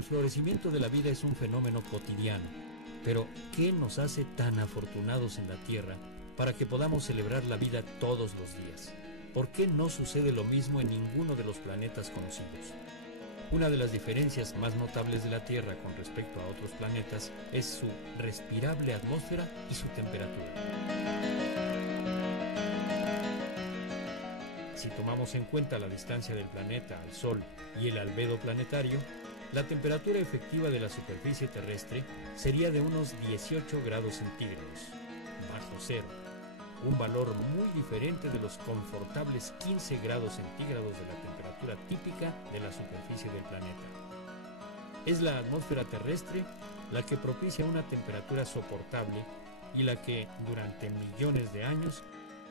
el florecimiento de la vida es un fenómeno cotidiano, pero ¿qué nos hace tan afortunados en la Tierra para que podamos celebrar la vida todos los días? ¿Por qué no sucede lo mismo en ninguno de los planetas conocidos? Una de las diferencias más notables de la Tierra con respecto a otros planetas es su respirable atmósfera y su temperatura. Si tomamos en cuenta la distancia del planeta al Sol y el albedo planetario, la temperatura efectiva de la superficie terrestre sería de unos 18 grados centígrados, bajo cero, un valor muy diferente de los confortables 15 grados centígrados de la temperatura típica de la superficie del planeta. Es la atmósfera terrestre la que propicia una temperatura soportable y la que, durante millones de años,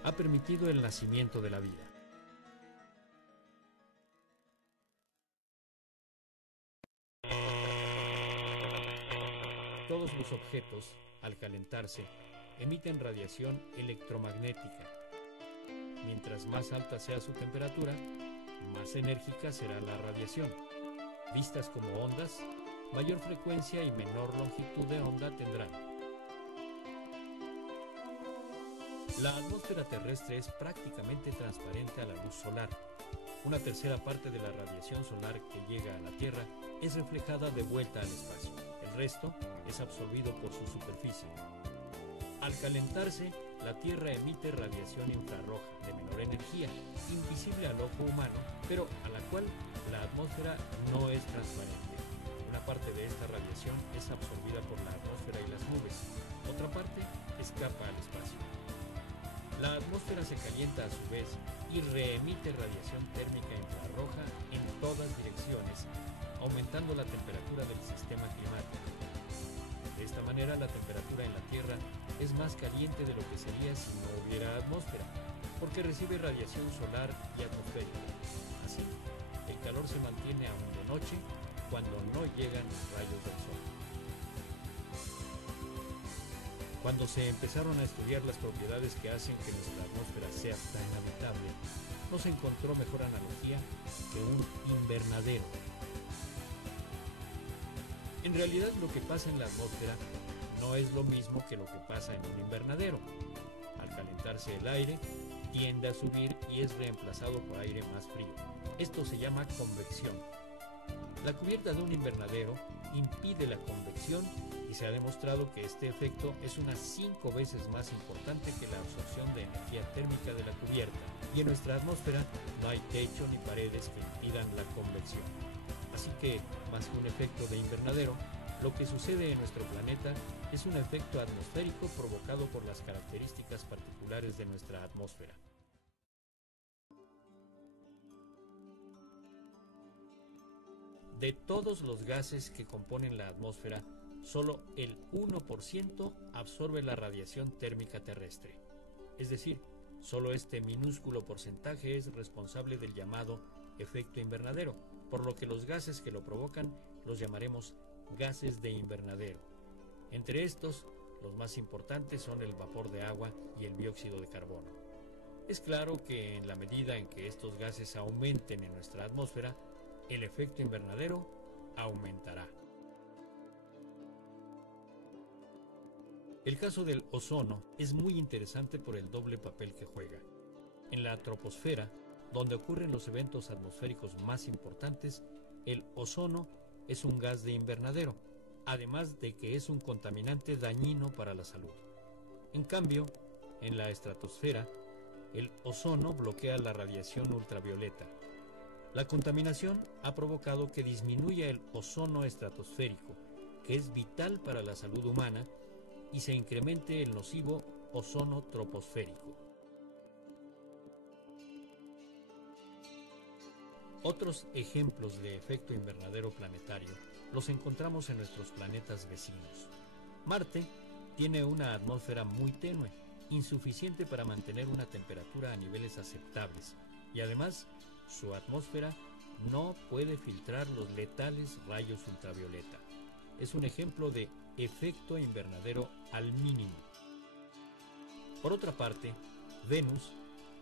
ha permitido el nacimiento de la vida. Todos los objetos, al calentarse, emiten radiación electromagnética. Mientras más alta sea su temperatura, más enérgica será la radiación. Vistas como ondas, mayor frecuencia y menor longitud de onda tendrán. La atmósfera terrestre es prácticamente transparente a la luz solar. Una tercera parte de la radiación solar que llega a la Tierra es reflejada de vuelta al espacio. El resto es absorbido por su superficie. Al calentarse, la Tierra emite radiación infrarroja de menor energía, invisible al ojo humano, pero a la cual la atmósfera no es transparente. Una parte de esta radiación es absorbida por la atmósfera y las nubes, otra parte escapa al espacio. La atmósfera se calienta a su vez y reemite radiación térmica infrarroja en todas direcciones, aumentando la temperatura del sistema climático. De esta manera, la temperatura en la Tierra es más caliente de lo que sería si no hubiera atmósfera, porque recibe radiación solar y atmosférica. Así, el calor se mantiene aún de noche cuando no llegan los rayos del sol. Cuando se empezaron a estudiar las propiedades que hacen que nuestra atmósfera sea tan habitable, no se encontró mejor analogía que un invernadero. En realidad, lo que pasa en la atmósfera no es lo mismo que lo que pasa en un invernadero. Al calentarse el aire, tiende a subir y es reemplazado por aire más frío. Esto se llama convección. La cubierta de un invernadero impide la convección y se ha demostrado que este efecto es unas 5 veces más importante que la absorción de energía térmica de la cubierta. Y en nuestra atmósfera no hay techo ni paredes que impidan la convección. Así que, más que un efecto de invernadero, lo que sucede en nuestro planeta es un efecto atmosférico provocado por las características particulares de nuestra atmósfera. De todos los gases que componen la atmósfera, solo el 1% absorbe la radiación térmica terrestre. Es decir, solo este minúsculo porcentaje es responsable del llamado efecto invernadero, por lo que los gases que lo provocan los llamaremos gases de invernadero. Entre estos, los más importantes son el vapor de agua y el dióxido de carbono. Es claro que en la medida en que estos gases aumenten en nuestra atmósfera, el efecto invernadero aumentará. El caso del ozono es muy interesante por el doble papel que juega. En la troposfera, donde ocurren los eventos atmosféricos más importantes, el ozono es un gas de invernadero, además de que es un contaminante dañino para la salud. En cambio, en la estratosfera, el ozono bloquea la radiación ultravioleta. La contaminación ha provocado que disminuya el ozono estratosférico, que es vital para la salud humana, y se incremente el nocivo ozono troposférico. Otros ejemplos de efecto invernadero planetario los encontramos en nuestros planetas vecinos. Marte tiene una atmósfera muy tenue, insuficiente para mantener una temperatura a niveles aceptables, y además su atmósfera no puede filtrar los letales rayos ultravioleta. Es un ejemplo de efecto invernadero al mínimo. Por otra parte, Venus,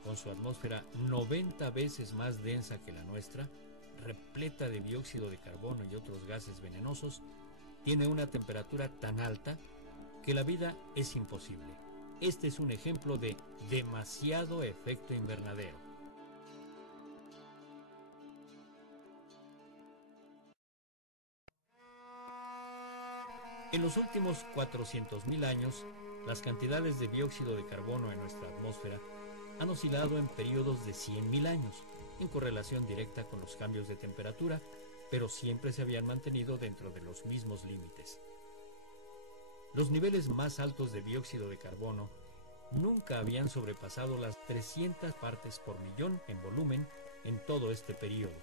con su atmósfera 90 veces más densa que la nuestra, repleta de dióxido de carbono y otros gases venenosos, tiene una temperatura tan alta que la vida es imposible. Este es un ejemplo de demasiado efecto invernadero. En los últimos 400.000 años, las cantidades de dióxido de carbono en nuestra atmósfera han oscilado en periodos de 100.000 años, en correlación directa con los cambios de temperatura, pero siempre se habían mantenido dentro de los mismos límites. Los niveles más altos de dióxido de carbono nunca habían sobrepasado las 300 partes por millón en volumen en todo este periodo.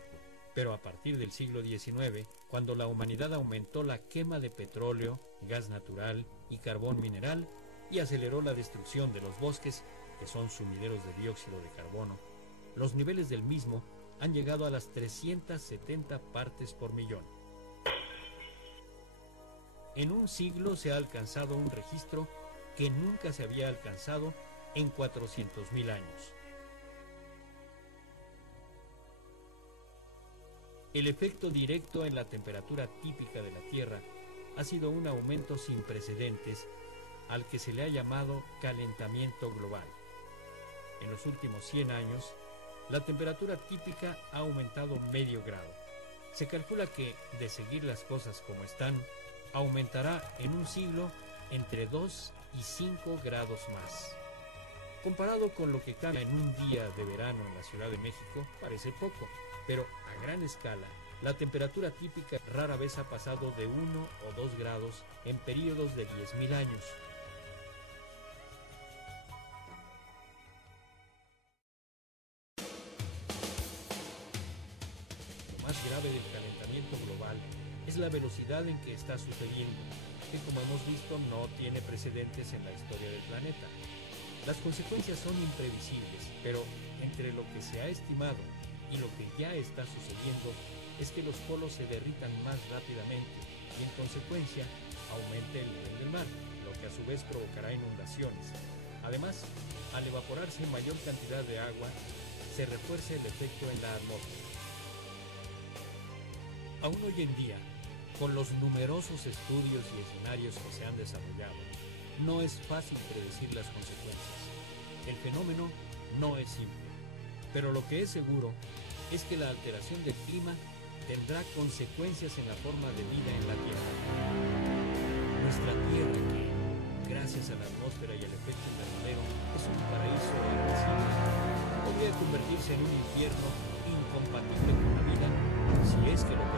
Pero a partir del siglo XIX, cuando la humanidad aumentó la quema de petróleo, gas natural y carbón mineral y aceleró la destrucción de los bosques, que son sumideros de dióxido de carbono, los niveles del mismo han llegado a las 370 partes por millón. En un siglo se ha alcanzado un registro que nunca se había alcanzado en 400.000 años. El efecto directo en la temperatura típica de la Tierra ha sido un aumento sin precedentes al que se le ha llamado calentamiento global. En los últimos 100 años, la temperatura típica ha aumentado medio grado. Se calcula que, de seguir las cosas como están, aumentará en un siglo entre 2 y 5 grados más. Comparado con lo que cambia en un día de verano en la Ciudad de México, parece poco, pero a gran escala, la temperatura típica rara vez ha pasado de 1 o 2 grados en periodos de 10.000 años. Lo más grave del calentamiento global es la velocidad en que está sucediendo, que como hemos visto no tiene precedentes en la historia del planeta. Las consecuencias son imprevisibles, pero entre lo que se ha estimado y lo que ya está sucediendo es que los polos se derritan más rápidamente y en consecuencia aumente el nivel del mar, lo que a su vez provocará inundaciones. Además, al evaporarse mayor cantidad de agua, se refuerza el efecto en la atmósfera. Aún hoy en día, con los numerosos estudios y escenarios que se han desarrollado, no es fácil predecir las consecuencias. El fenómeno no es simple, pero lo que es seguro es que la alteración del clima tendrá consecuencias en la forma de vida en la Tierra. Nuestra Tierra, que, gracias a la atmósfera y el efecto invernadero, es un paraíso accesible, podría convertirse en un infierno incompatible con la vida si es que lo